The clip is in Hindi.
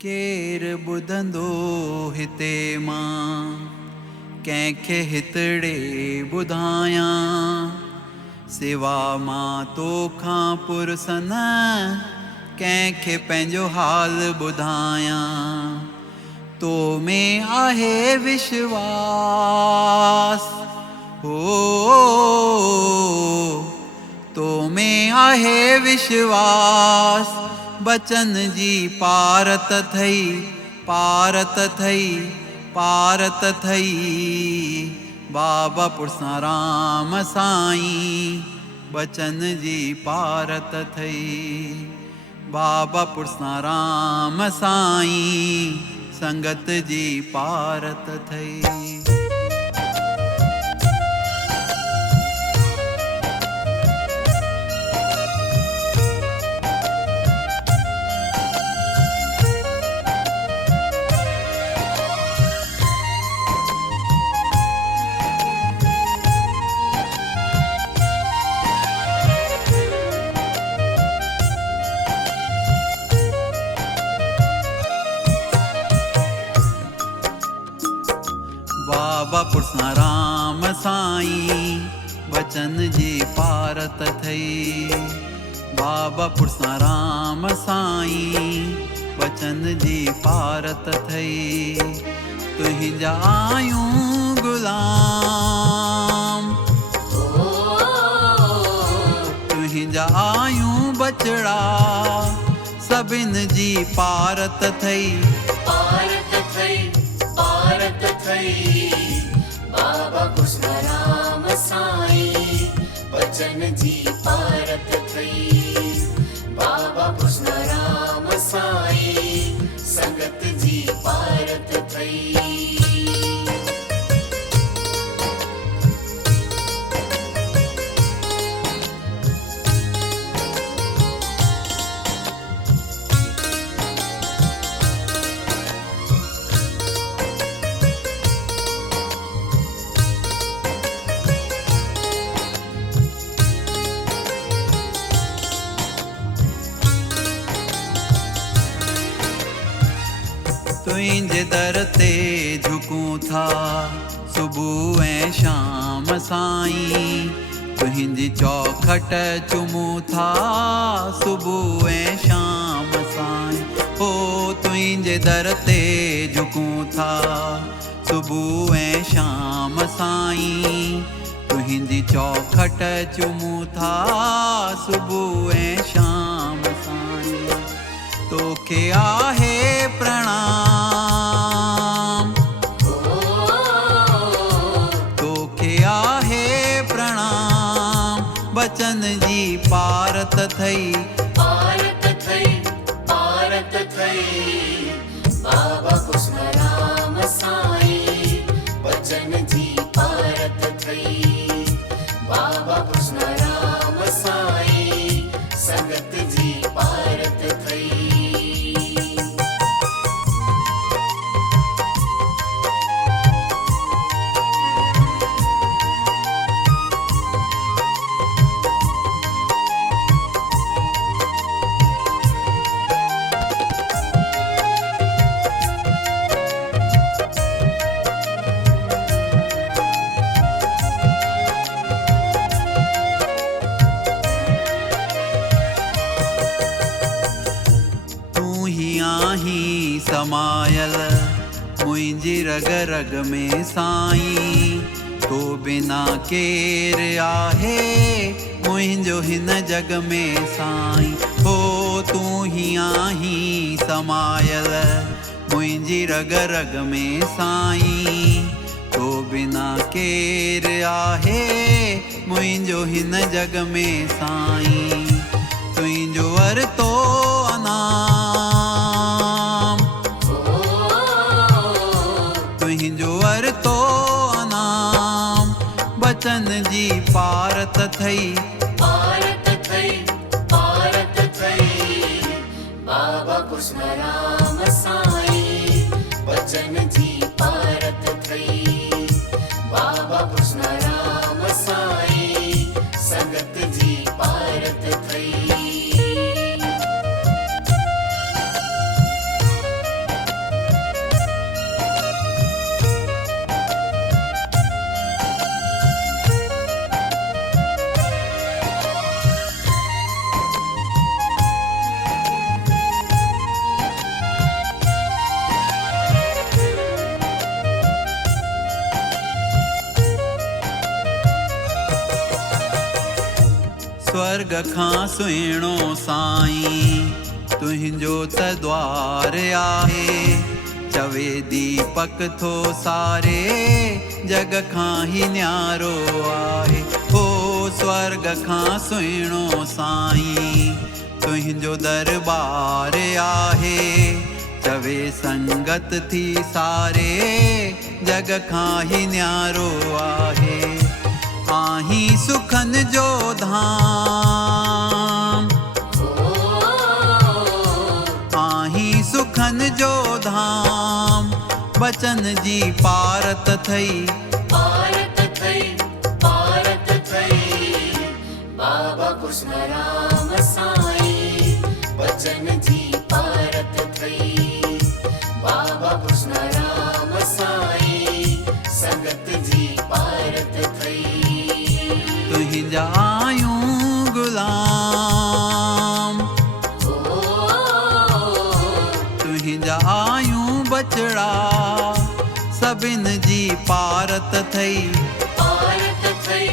केर ॿुधंदो हिते मां कंहिंखे हितड़े ॿुधायां सिवा मां तोखां पुरसन कंहिंखे पंहिंजो हाल ॿुधायां तो में आहे विश्वास हो तो में आहे विश्वास बचन जी पारत थई पारत थई पारत थई बाबा पुरसां राम साईं बचन जी पारत थई बाबा पुरसां राम साईं संगत जी पारत थई। बाबा पुरसां राम साईं बचन जी पारत थई बाबा पुरसां राम साईं बचन जी पारत थई तुहिंजा आयूं गुलाम तुहिंजा आयूं बचड़ा सभिन जी पारत थई पारत थई पारत थई बाबा पुरसां राम साईं बचन जी पारत थई बाबा पुरसां राम साईं संगत जी पारत थई। तुंहिंजे दर ते झुकूं था सुबुह ऐं शाम साईं तुंहिंजी चौखट चुमूं था सुबुह ऐं शाम साईं हो तुंहिंजे दर ते झुकूं था सुबुह ऐं शाम साईं तुंहिंजी चौखट चुमूं था सुबुह ऐं शाम साईं तोखे आहे प्रणाम तोखे आहे प्रणाम बचन जी पारत थई पारत थई पारत थई बाबा पुरसां राम साईं बचन जी पारत थई बाबा पुरसां राम साईं संगत जी पारत थई। समायल मुंहिंजी रग रग में साईं तो बिना केर आहे मुंहिंजो हिन जग में साईं हो तूं ही आहीं समायल मुंहिंजी रग रग में साईं तो बिना केर आहे मुंहिंजो हिन जग में साईं तुंहिंजो वरतो अनाम तुंहिंजो वरतो अनाम बचन जी पारत थई पारत थई पारत थई बाबा पुरसां राम साईं बचन जी पारत थई बाबा पुरसां राम साईं संगत जी पारत थई। स्वर्ग खां सुहिणो साईं तुंहिंजो त द्वार आहे। चवे दीपक थो सारे जग खां ही न्यारो आहे। हो स्वर्ग खां सुहिणो साईं तुंहिंजो दरबार आहे। चवे संगत थी सारे जग खां ही न्यारो आहे। आही सुखन जो धाम आही सुखन जो धाम बचन जी पारत थई पारत थई बाबा कुशमराम साईं बचन जी पारत थई। बाबा कुशमराम साईं संगत जी पारत थई। तुहिंजा आयूं गुलाम तुहिंजा आयूं बचड़ा सभिन जी पारत थई पारत थई